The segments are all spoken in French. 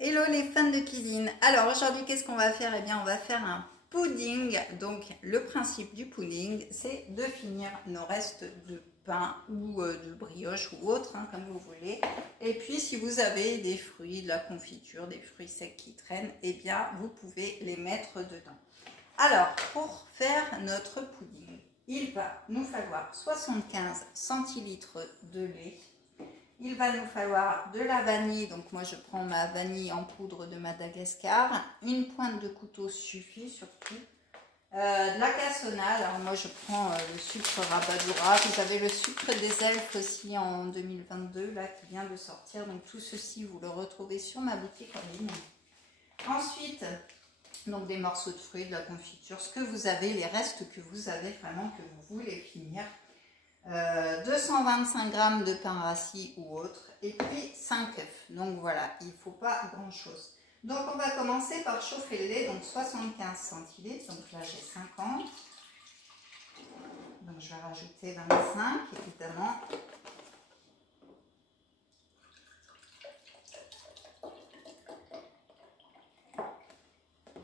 Hello les fans de cuisine. Alors aujourd'hui qu'est-ce qu'on va faire? Eh bien on va faire un pudding. Donc le principe du pudding c'est de finir nos restes de pain ou de brioche ou autre, hein, comme vous voulez. Et puis si vous avez des fruits, de la confiture, des fruits secs qui traînent, eh bien vous pouvez les mettre dedans. Alors pour faire notre pudding, il va nous falloir 75 centilitres de lait. Il va nous falloir de la vanille, donc moi je prends ma vanille en poudre de Madagascar, une pointe de couteau suffit surtout, de la cassonade, alors moi je prends le sucre rapadura, vous avez le sucre des elfes aussi en 2022 là qui vient de sortir, donc tout ceci vous le retrouvez sur ma boutique en ligne. Ensuite, donc des morceaux de fruits, de la confiture, ce que vous avez, les restes que vous avez vraiment que vous voulez finir. 225 g de pain rassis ou autre et puis 5 œufs. Donc voilà, il ne faut pas grand chose. Donc on va commencer par chauffer le lait, donc 75 centilitres, donc là j'ai 50. Donc je vais rajouter 25 évidemment.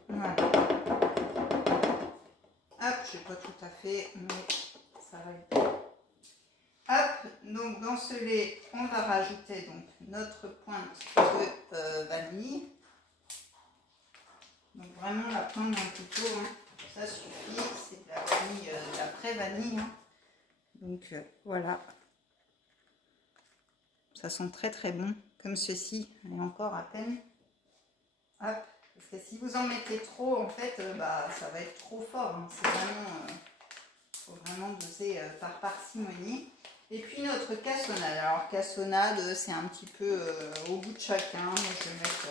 Voilà. Hop, je n'ai pas tout à fait, mais ça va être bien. Hop, donc dans ce lait, on va rajouter donc notre pointe de vanille. Donc vraiment la pointe d'un couteau, hein, ça suffit, c'est de la vanille, de la vraie vanille. Hein. Donc voilà, ça sent très très bon, comme ceci, et encore à peine. Hop, parce que si vous en mettez trop, en fait, ça va être trop fort. Hein. C'est vraiment, faut vraiment doser par parcimonie. Et puis notre cassonade. Alors cassonade, c'est un petit peu au goût de chacun. Moi, je vais mettre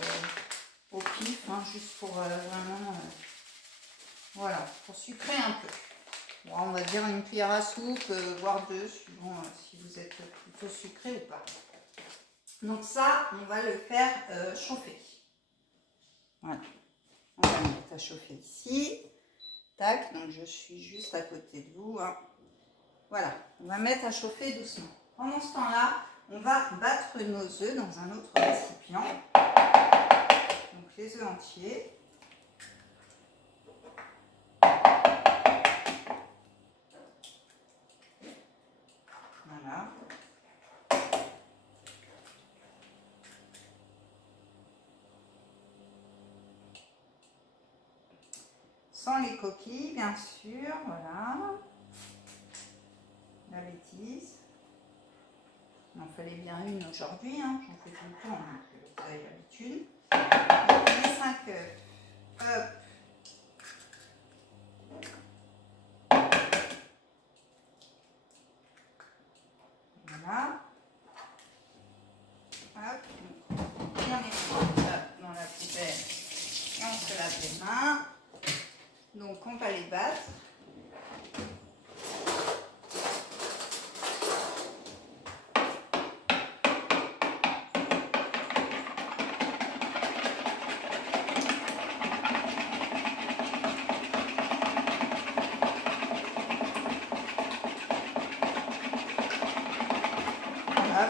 au pif, hein, juste pour vraiment, voilà, pour sucrer un peu. Bon, on va dire une cuillère à soupe, voire deux, suivant si vous êtes plutôt sucré ou pas. Donc ça, on va le faire chauffer. Voilà. On va mettre à chauffer ici. Tac, donc je suis juste à côté de vous. Hein. Voilà, on va mettre à chauffer doucement. Pendant ce temps-là, on va battre nos œufs dans un autre récipient. Donc les œufs entiers. Voilà. Sans les coquilles, bien sûr, voilà. La bêtise. Il en fallait bien une aujourd'hui, hein. J'en fais tout le temps, donc vous avez l'habitude. Les 5 œufs. Hop. Voilà. Hop. On met dans la poubelle et on se lave les mains. Donc on va les battre.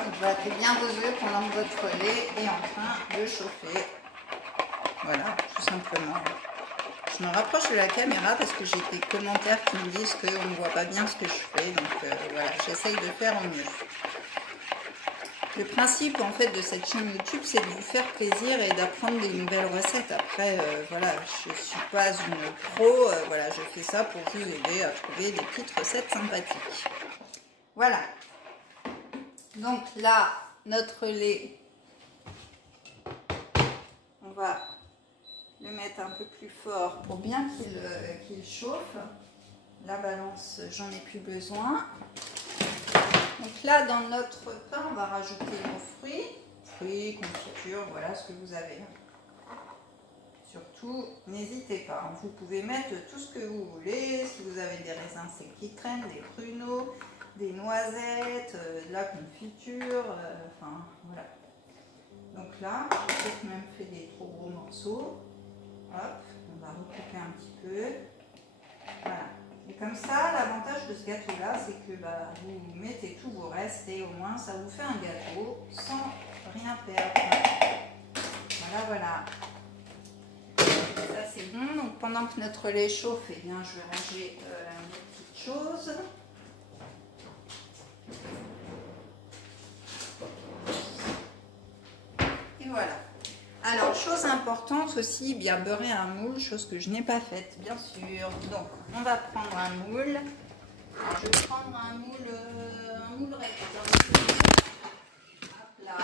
Vous battez bien vos œufs pendant que votre lait est en train de chauffer. Voilà, tout simplement. Je me rapproche de la caméra parce que j'ai des commentaires qui me disent qu'on ne voit pas bien ce que je fais. Donc voilà, j'essaye de faire au mieux. Le principe en fait de cette chaîne YouTube, c'est de vous faire plaisir et d'apprendre des nouvelles recettes. Après, voilà, je ne suis pas une pro. Voilà, je fais ça pour vous aider à trouver des petites recettes sympathiques. Voilà. Donc là, notre lait, on va le mettre un peu plus fort pour bien qu'il chauffe. La balance, j'en ai plus besoin. Donc là, dans notre pain, on va rajouter nos fruits, confiture, voilà ce que vous avez. Surtout, n'hésitez pas, vous pouvez mettre tout ce que vous voulez. Si vous avez des raisins secs qui traînent, des pruneaux, des noisettes, de la confiture, enfin voilà. Donc là, j'ai peut-être même fait des trop gros morceaux. Hop, on va recouper un petit peu. Voilà. Et comme ça, l'avantage de ce gâteau-là, c'est que vous mettez tous vos restes et au moins ça vous fait un gâteau sans rien perdre. Voilà, voilà. Ça c'est bon. Donc pendant que notre lait chauffe, eh bien, je vais ranger mes petites choses. Et voilà. Alors, chose importante aussi, bien beurrer un moule, chose que je n'ai pas faite, bien sûr. Donc, on va prendre un moule. Alors, je vais prendre un moule rectangle. Hop là.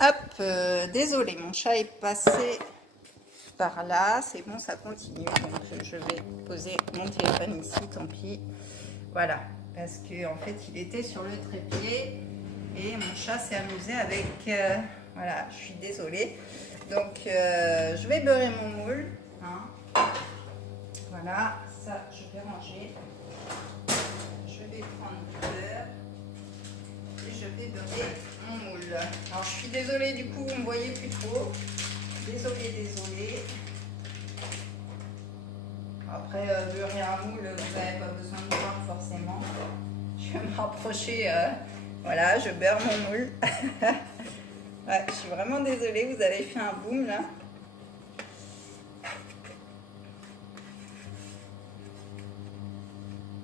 Hop, désolé, mon chat est passé par là. C'est bon, ça continue. Donc, je vais poser mon téléphone ici, tant pis. Voilà, parce que en fait, il était sur le trépied. Et mon chat s'est amusé avec... voilà, je suis désolée. Donc, je vais beurrer mon moule. Hein. Voilà, ça, je vais ranger. Je vais prendre du beurre. Et je vais beurrer mon moule. Alors, je suis désolée, du coup, vous ne me voyez plus trop. Désolée. Après, beurrer un moule, vous n'avez pas besoin de voir forcément. Je vais me rapprocher... Voilà, je beurre mon moule. Ouais, je suis vraiment désolée, vous avez fait un boom là.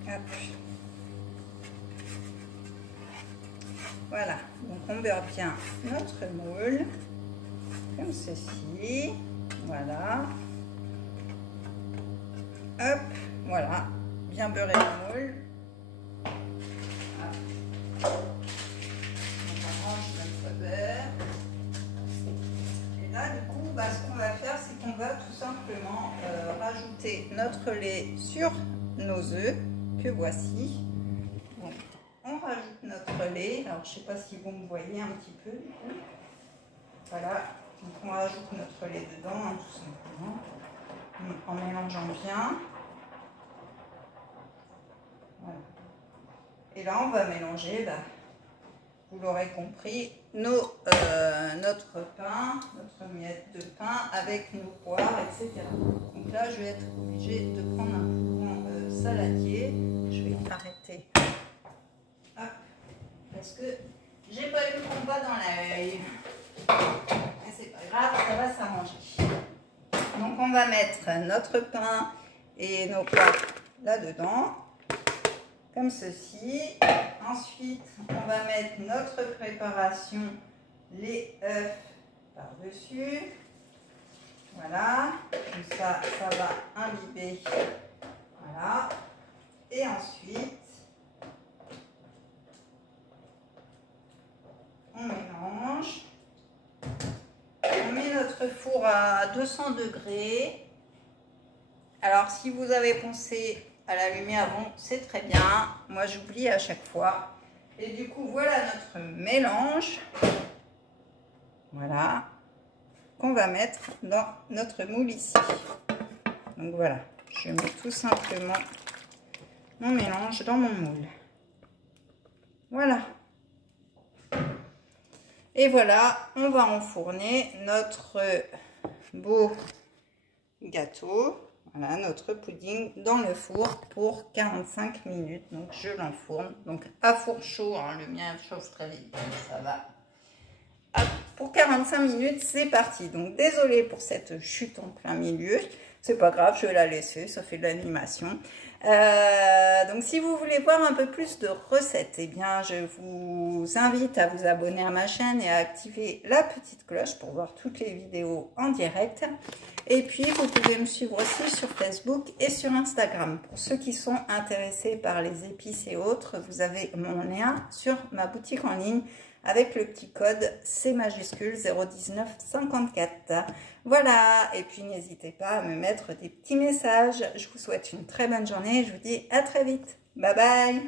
Hop. Voilà, donc on beurre bien notre moule, comme ceci. Voilà. Hop, voilà, bien beurrer le moule. Ce qu'on va faire, c'est qu'on va tout simplement rajouter notre lait sur nos œufs, que voici. Donc, on rajoute notre lait. Alors, je ne sais pas si vous me voyez un petit peu. Voilà. Donc, on rajoute notre lait dedans, hein, tout simplement, en mélangeant bien. Voilà. Et là, on va mélanger, vous l'aurez compris, notre pain, notre miette de pain avec nos poires, etc. Donc là, je vais être obligée de prendre un fourgon saladier. Je vais arrêter. Hop, parce que j'ai pas eu le compas dans l'œil. Mais c'est pas grave, ça va s'arranger. Donc on va mettre notre pain et nos poires là-dedans. Comme ceci. Ensuite, on va mettre notre préparation, les œufs par-dessus. Voilà. Comme ça, ça va imbiber. Voilà. Et ensuite, on mélange. On met notre four à 200 degrés. Alors, si vous avez pensé à l'allumer avant, c'est très bien. Moi, j'oublie à chaque fois. Et du coup, voilà notre mélange. Voilà. Qu'on va mettre dans notre moule ici. Donc voilà. Je mets tout simplement mon mélange dans mon moule. Voilà. Et voilà, on va enfourner notre beau gâteau. Voilà, notre pudding dans le four pour 45 minutes. Donc, je l'enfourne. Donc, à four chaud, hein, le mien chauffe très vite. Donc ça va. Hop, pour 45 minutes, c'est parti. Donc, désolée pour cette chute en plein milieu. C'est pas grave, je vais la laisser. Ça fait de l'animation. Donc, si vous voulez voir un peu plus de recettes, eh bien, je vous invite à vous abonner à ma chaîne et à activer la petite cloche pour voir toutes les vidéos en direct. Et puis, vous pouvez me suivre aussi sur Facebook et sur Instagram. Pour ceux qui sont intéressés par les épices et autres, vous avez mon lien sur ma boutique en ligne avec le petit code C majuscule 01954. Voilà, et puis n'hésitez pas à me mettre des petits messages. Je vous souhaite une très bonne journée et je vous dis à très vite. Bye bye.